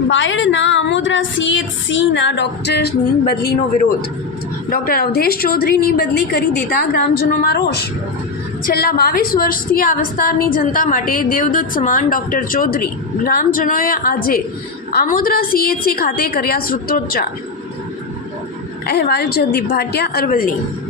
બાયડના આમોદરા CHCના ડોક્ટરની બદલીનો વિરોધ. ડોક્ટર અવધેશ ચૌધરીની બદલી કરી દેતા ગ્રામજનોમાં રોષ. છેલ્લા 22 વર્ષથી આ વિસ્તારની જનતા માટે દેવદૂત સમાન ડોક્ટર ચૌધરી. ગ્રામજનોએ આજે આમોદરા CHC ખાતે કર્યા સૂત્રોચ્ચાર. અહેવાલ જયદીપ ભાટિયા, અરવલ્લી.